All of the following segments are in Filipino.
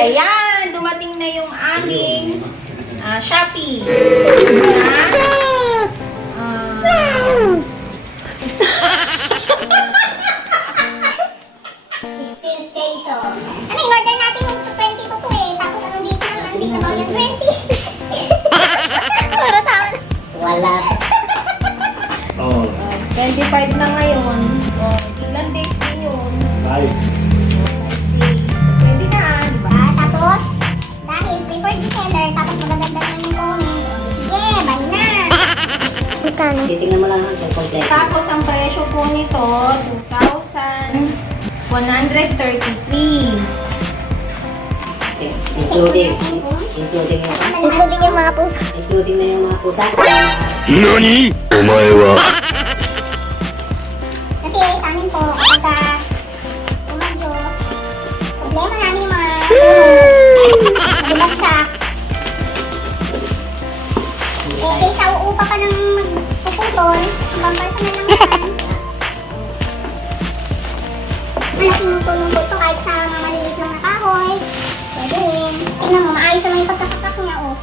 Ayan, dumating na yung aming Shopee. Still peso. Ano, in-order natin yung 22 to eh. Tapos ano dito na lang, dito na yung 20. Para tao na. Wala. Oh, 25 na ngayon. Ilan days din yun? 5. 5 days. Pwede na, di ba? Tapos, dahil preferred seller, tapos magaganda naman yung comment. Sige, buy na. Magkano? Titingnan mo lang ang complete. Tapos, ang presyo po nito, 2,133. Okay. Including yung Including yung mga pusa. including na yung mga pusa. NANI?! お前は Kasi sa amin po, kapag umadyo, problema namin yung mga bumagsak. Kaysa uupa pa ng magpuputol, ang pampersa na lang naman. Malaking tulong po ito kahit sa mga maliliit lang na kahoy. Pwede rin. Tingnan mo, maayos naman yung pagkakapak niya, oh.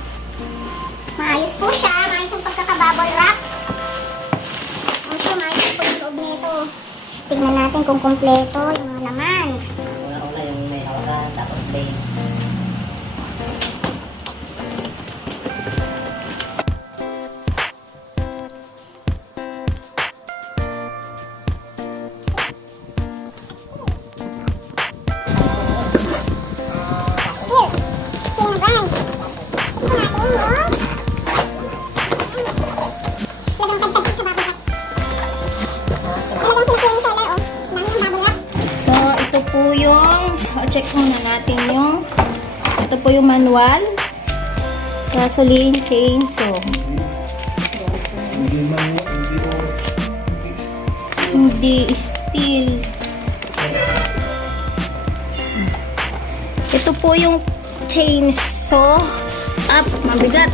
Maayos po siya, maayos yung pagkaka-bubble wrap. Maayos po yung loob nito. Tingnan natin kung kompleto yung mga laman. Una-una yung may hawakan, tapos blade. So, ito po yung, check muna natin yung, ito po yung manual. Gasoline chainsaw. Hindi steel. Ito po yung chainsaw. Mabigat.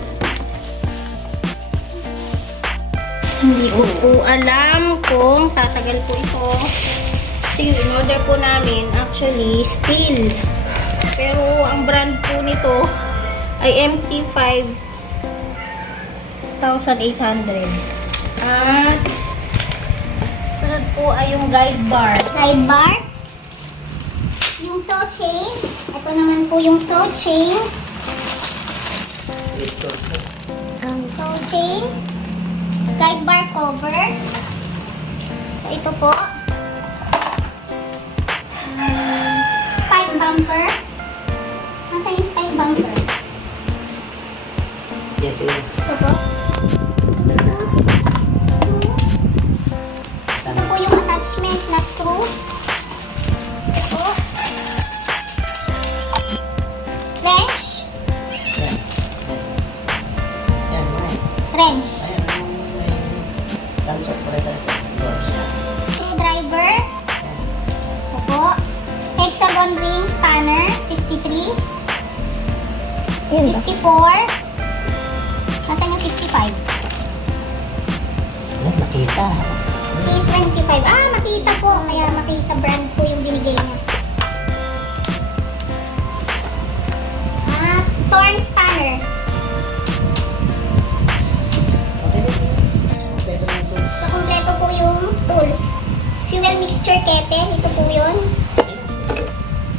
Hindi ko po alam kung tatagal po ito. Kasi yung in-order po namin, actually, steel. Pero ang brand po nito ay MT5800. At sunod po ay yung guide bar. Guide bar. Yung saw chain. Ito naman po yung saw chain. Ang saw chain. Guide bar cover. So, ito po. Spike bumper. Nasaan yung spike bumper? Yes, yun. Ito po. Screws. Ito po yung attachment na screw. Ito po. Wrench. Yan. Yan, yan. Wrench. Ayan, may tansok pa rin. Screwdriver. Ito po. Hexagon ring spanner. 53. 54. Nasaan yung 55? Yan, Makita. T25. Makita po. Kaya Makita brand po yung binigay niya. Torn spanner. Kompleto na yung tools. So, kompleto po yung tools. Fuel mixture kettle. Ito po yun.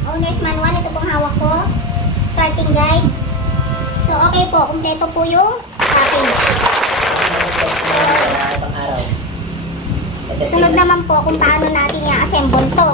Owner's manual. Ito pong hawak ko. Starting guide. So, okay po. Kompleto po yung package. Itong araw. Sunod naman po kung paano natin i-assemble to.